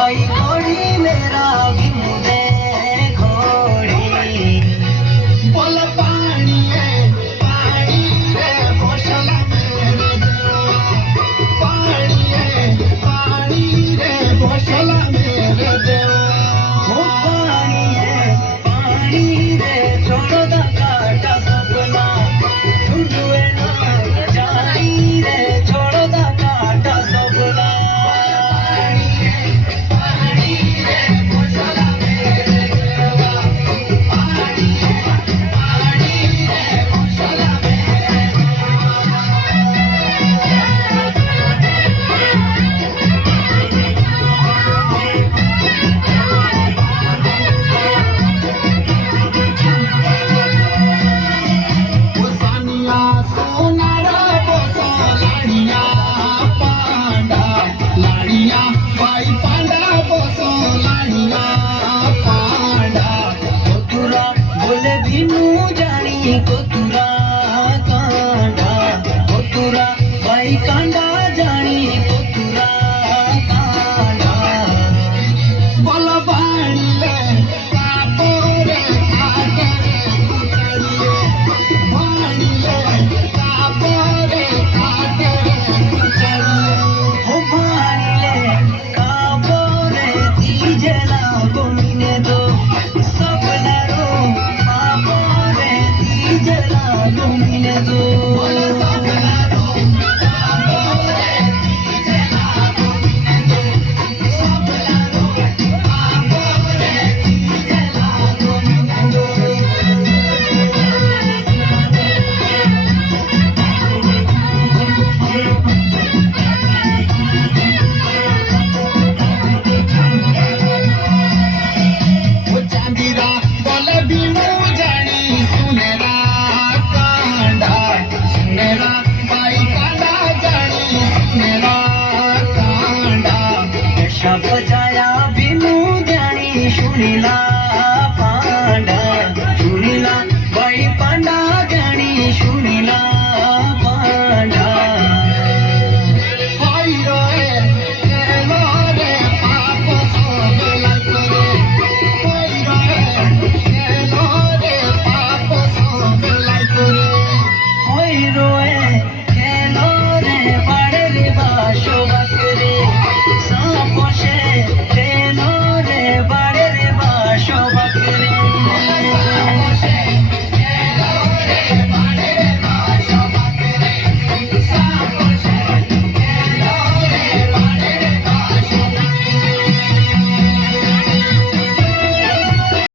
भाई घोड़ी मेरा बिनु दे घोड़ी बोल पानी रे बोसला मेरे देवा पानी रे बोसला मेरे देवा हो पानी रे छोड़ दा काटा सपना ढूंढुए ना जानी रे छोड़ दा काटा सपना पानी रे बोसला मेरे देवा पानी रे बोसला मेरे सानिया सोनारा बोसो लाड़िया पांडा लाड़िया भाई पांडा बोसो लाड़िया पांडा कोतुरा बोले बिनु जानी कोतुरा कांडा कोतुरा भाई कांडा जानी कोतुरा कांडा बोल बाणीले कापोरे काटरे कुचड़िए बाणीले कापोरे काटरे कुचड़िए हो भाणीले कापोरे तीजला गोमिने दो सबलारो कापोरे तीजला गोमिने दो बोल सबलारो कापोरे तीजला गोमिने दो सबलारो कापोरे तीजला गोमिने दो वो चांदीरा बोले बिनु जानी सुनेरा कांडा सुनेरा भाई कांडा जानी सुनेरा कांडा शब जाया बिनु जानी सुनीला